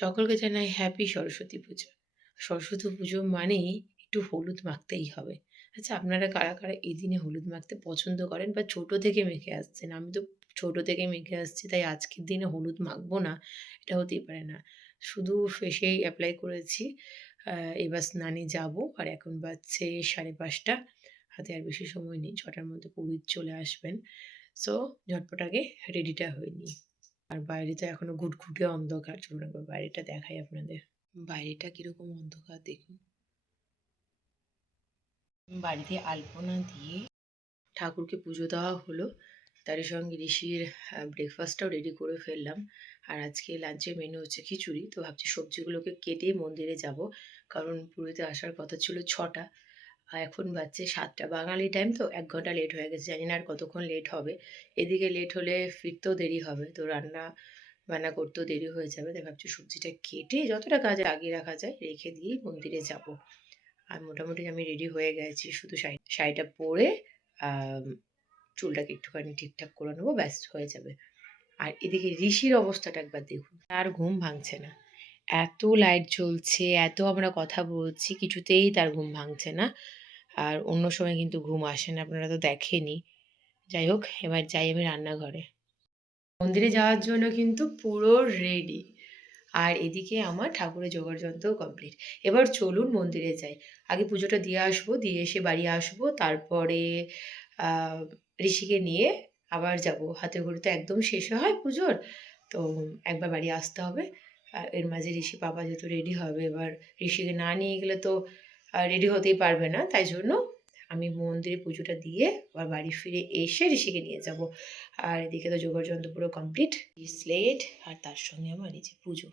সকলকে জানাই হ্যাপি সরস্বতী পুজো। সরস্বতী পুজো মানেই একটু হলুদ মাখতেই হবে। আচ্ছা, আপনারা কারা কারা এই দিনে হলুদ মাখতে পছন্দ করেন বা ছোটো থেকে মেখে আসছেন? আমি তো ছোটো থেকে মেখে আসছি, তাই আজকের দিনে হলুদ মাখবো না, এটা হতেই পারে না। শুধু ফেসেই অ্যাপ্লাই করেছি। এবার স্নানে যাবো, আর এখন বাজছে 5:30। হাতে আর বেশি সময় নেই, 6টার মধ্যে পুরোহিত চলে আসবেন। সো ঝটপট আগে রেডিটা হয়ে নিই। আর বাইরে তো এখনো ঘুটঘুটে অন্ধকার। চলুন একবার বাইরেটা দেখাই আপনাদের। বাইরেটা কিরকম অন্ধকার দেখুন। বাড়িতে আলপনা দিয়ে ঠাকুরকে পুজো দেওয়া হলো, তারই সঙ্গে ঋষির ব্রেকফাস্টটাও রেডি করে ফেললাম। আর আজকে লাঞ্চের মেনু হচ্ছে খিচুড়ি। তো ভাবছি সবজিগুলোকে কেটে মন্দিরে যাব, কারণ পুরীতে আসার কথা ছিল 6টা, আর এখন বাজছে 7টা। বাঙালি টাইম তো 1 ঘন্টা লেট হয়ে গেছে, জানি না আর কতক্ষণ লেট হবে। এদিকে লেট হলে ফিরতেও দেরি হবে, তো বান্না করতেও দেরি হয়ে যাবে। তাই ভাবছি সবজিটা কেটে যতটা কাজে আগিয়ে রাখা যায় রেখে দিয়েই মন্দিরে যাব। আর মোটামুটি আমি রেডি হয়ে গেছি, শুধু শাড়িটা পরে চুলটাকে একটুখানি ঠিকঠাক করে নেবো, ব্যাস হয়ে যাবে। আর এদিকে ঋষির অবস্থাটা একবার দেখুন, তার ঘুম ভাঙছে না। এত লাইট জ্বলছে, এত আমরা কথা বলছি, কিছুতেই তার ঘুম ভাঙছে না। আর অন্য সময় কিন্তু ঘুম আসে না, আপনারা তো দেখেনি। যাই হোক, এবার যাই আমি রান্নাঘরে। মন্দিরে যাওয়ার জন্য কিন্তু পুরো রেডি। আর এদিকে আমার ঠাকুরের যোগাড়যন্ত্রও কমপ্লিট। এবার চলুন মন্দিরে যাই। আগে পুজোটা দিয়ে আসবো, দিয়ে এসে বাড়ি আসবো, তারপরে ঋষিকে নিয়ে আবার যাব। হাতে ঘড়ি তো একদম শেষে হয় পুজোর, তো একবার বাড়ি আসতে হবে। এর মাঝে ঋষি পাপা যেহেতু রেডি হবে, এবার ঋষিকে না নিয়ে গেলে তো রেডি হতেই পারবে না, তাই জন্য আমি মন্দিরে পুজোটা দিয়ে আবার বাড়ি ফিরে এসে ঋষিকে নিয়ে যাব। আর এদিকে তো যোগাড়যন্ত্র পুরো কমপ্লিট, স্লেট আর তার সঙ্গে আমার এই যে পুজো।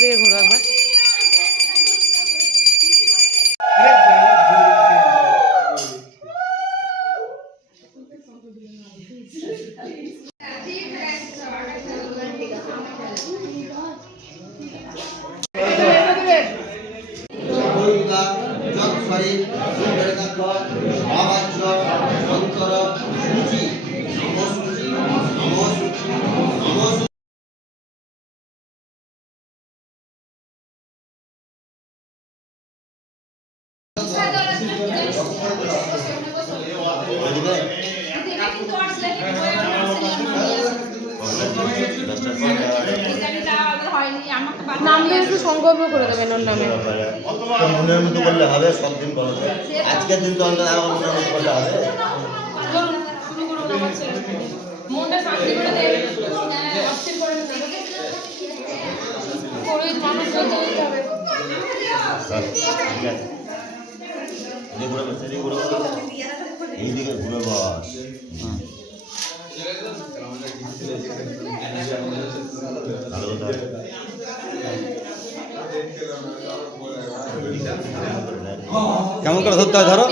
দিকে ঘোরো একবার। নামটা একটু সংকল্প করে দেবেন ওর নামে। মনের মতো করলে হবে, সব দিন বলো, আজকের দিন তো মনের মতো করলে হবে। এইদিকে ঘুরে বস। কেমন করে ধরতে হয় ধরো।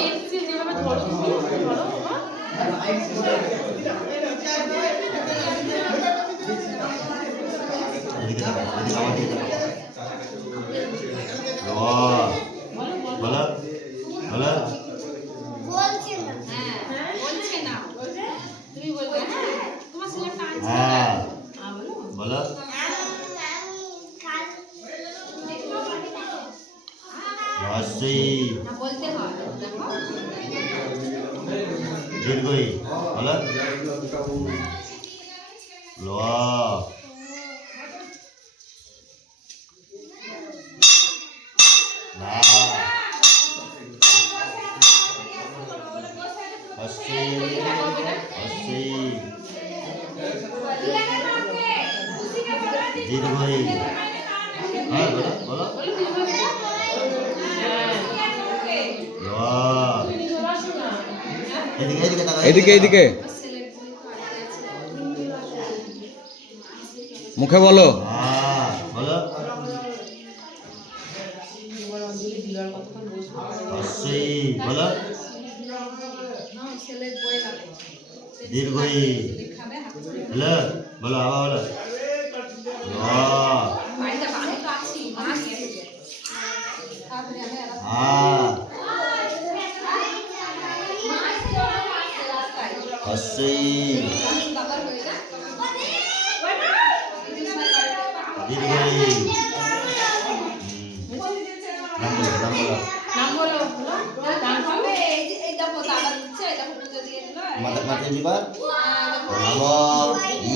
দীর্ঘই বলো ল লা হস্যি হস্যি দীর্ঘই হ্যাঁ বলো বলো ল এদিকে এদিকে মুখে বলো। বলো হস্যি বলো দীর্ঘই হ্যালো বলো আবার বলো হস্যি দীর্ঘই নাম বলো মাথা দিবা নম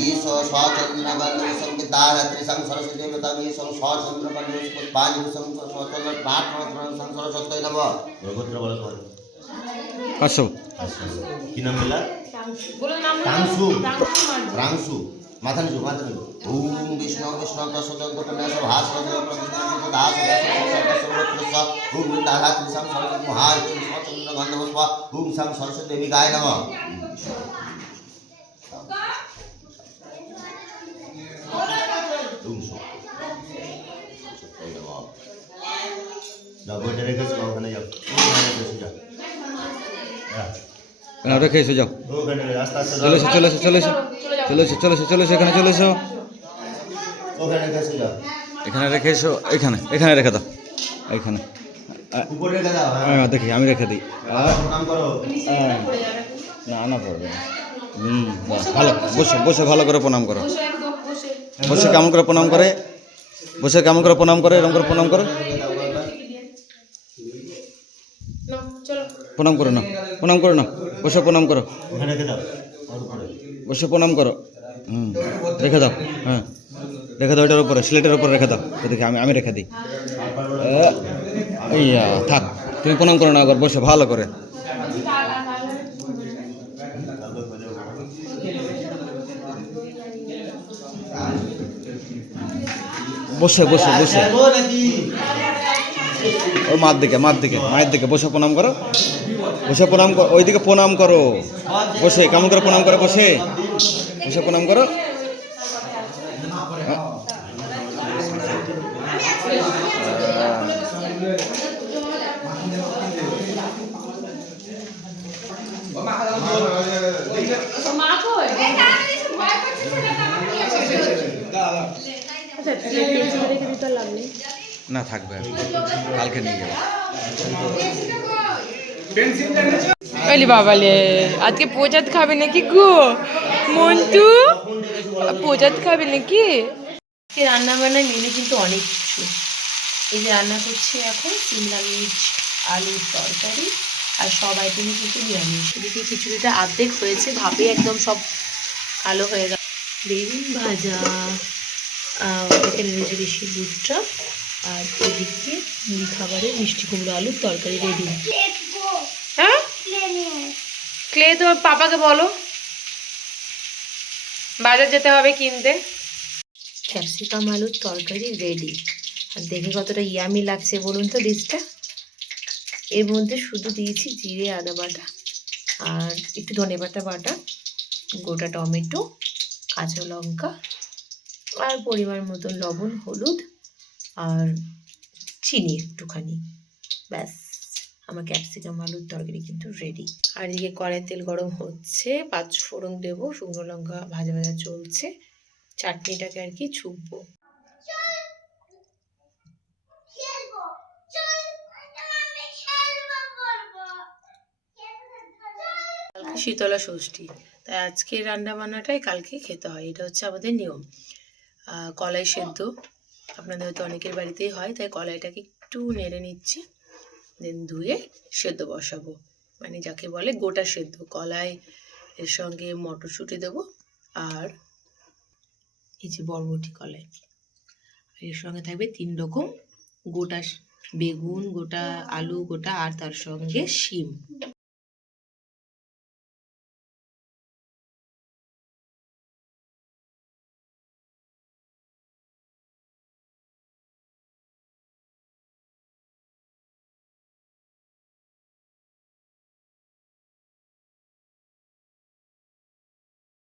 ঈশ স্বচন্দ্রবন্ধু সংবিদ্যাত্রি সংসরস্বতী দেবতা ঈশং স্বচন্দ্রবন্ধু পুষ্পাঞ্জলি স্বচন্দ্র প্রার্থনা সংসরস্বতী নম গোত্র বলো তোমার কাশ্যপ। কি নাম বললা টাংসু রাংসু মাথা নিচু মাথা নিচু ওম বিষ্ণু বিষ্ণু তসদন্ত কন্যাস ভাস্কর দাস ওম তাহাত্রি সং সরস্বতী মহায় স্বচন্দ্র গন্ধপুষ্প ওম সং সরস্বতী দেবী গায় নমঃ যাও বইটা রেখে ওখানে যাও রেখে এসে যাও। ওখানে রাস্তা চলে এসো চলে এসো চলে এসো চলে এসো চলে এসো চলে এসো এখানে চলে এসো। ওখানে রেখে যাও এখানে রেখে এসো এখানে এখানে রেখে দাও এইখানে। উপরে রেখে দাও দেখি আমি রেখে দিই। প্রণাম করো না না পড়বে না। ভালো বসে বসে ভালো করে প্রণাম করো। বসে কেমন করে প্রণাম করে বসে কেমন করে প্রণাম করে এরকম করে প্রণাম করো প্রণাম করো না প্রণাম করো না বসে প্রণাম করো ওখানে রেখে দাও ওর উপরে বসে প্রণাম করো। রেখে দাও হ্যাঁ রেখে দাও এটার উপরে স্লেটের উপরে রেখে দাও। দেখি আমি রেখে দিই। ইয়া থাক তুমি প্রণাম করো না একবার বসে ভালো করে। বসে বসে বসে ওই মার দিকে মায়ের দিকে বসে প্রণাম করো বসে প্রণাম করো ওইদিকে প্রণাম করো বসে কেমন করে প্রণাম করো বসে বসে প্রণাম করো। না থাকবে কালকে নিয়ে যাবো। আরে বাবালে আজকে প্রসাদ খাবে নাকি গো মন্টু প্রসাদ খাবে নাকি? রান্না বান্নার মেনু কিন্তু অনেক কিছু। এই যে রান্না করছি এখন সিমলা মির্চ আলুর তরকারি আর সব আইটেমই কিন্তু নিরামিষ। এদিকে খিচুড়িটা অর্ধেক হয়েছে, ভাপে একদম সব কালো হয়ে গেল। বেগুন ভাজা, এখানে রয়েছে দেশি দুধটা, আর এদিকে মুড়ি খাবারে মিষ্টি কুমড়ো আলুর তরকারি রেডি। হ্যাঁ ক্লে তো পাপাকে বলো বাজার যেতে হবে কিনতে। ক্যাপসিকাম আলুর তরকারি রেডি। আর দেখে কতটা ইয়ামি লাগছে বলুন তো ডিশটা। এর মধ্যে শুধু দিয়েছি জিরে আদা বাটা আর একটু ধনেপাতা বাটা, গোটা টমেটো, কাঁচা লঙ্কা আর পরিমাণ মতন লবণ, হলুদ আর চিনি একটুখানি। ব্যাস, আমার ক্যাপসিকাম আলুর তরকারি কিন্তু রেডি। আর এদিকে কড়াই তেল গরম হচ্ছে, 5 ফোড়ন দেবো, শুকনো লঙ্কা ভাজা ভাজা চলছে, চাটনিটাকে আর কি ছুঁকবো। কালকে শীতলা ষষ্ঠী, তাই আজকের রান্না বান্নাটাই কালকে খেতে হয়, এটা হচ্ছে আমাদের নিয়ম। কলাই সেদ্ধ আপনাদের হয়তো অনেকের বাড়িতেই হয়, তাই কলাইটাকে একটু নেড়ে নিচ্ছি, দেন ধুয়ে সেদ্ধ বসাবো, মানে যাকে বলে গোটা সেদ্ধ। কলাই এর সঙ্গে মটরশুঁটি দেবো আর এই যে বরবটি কলাই, আর এর সঙ্গে থাকবে 3 রকম গোটা বেগুন, গোটা আলু, গোটা আর তার সঙ্গে শিম।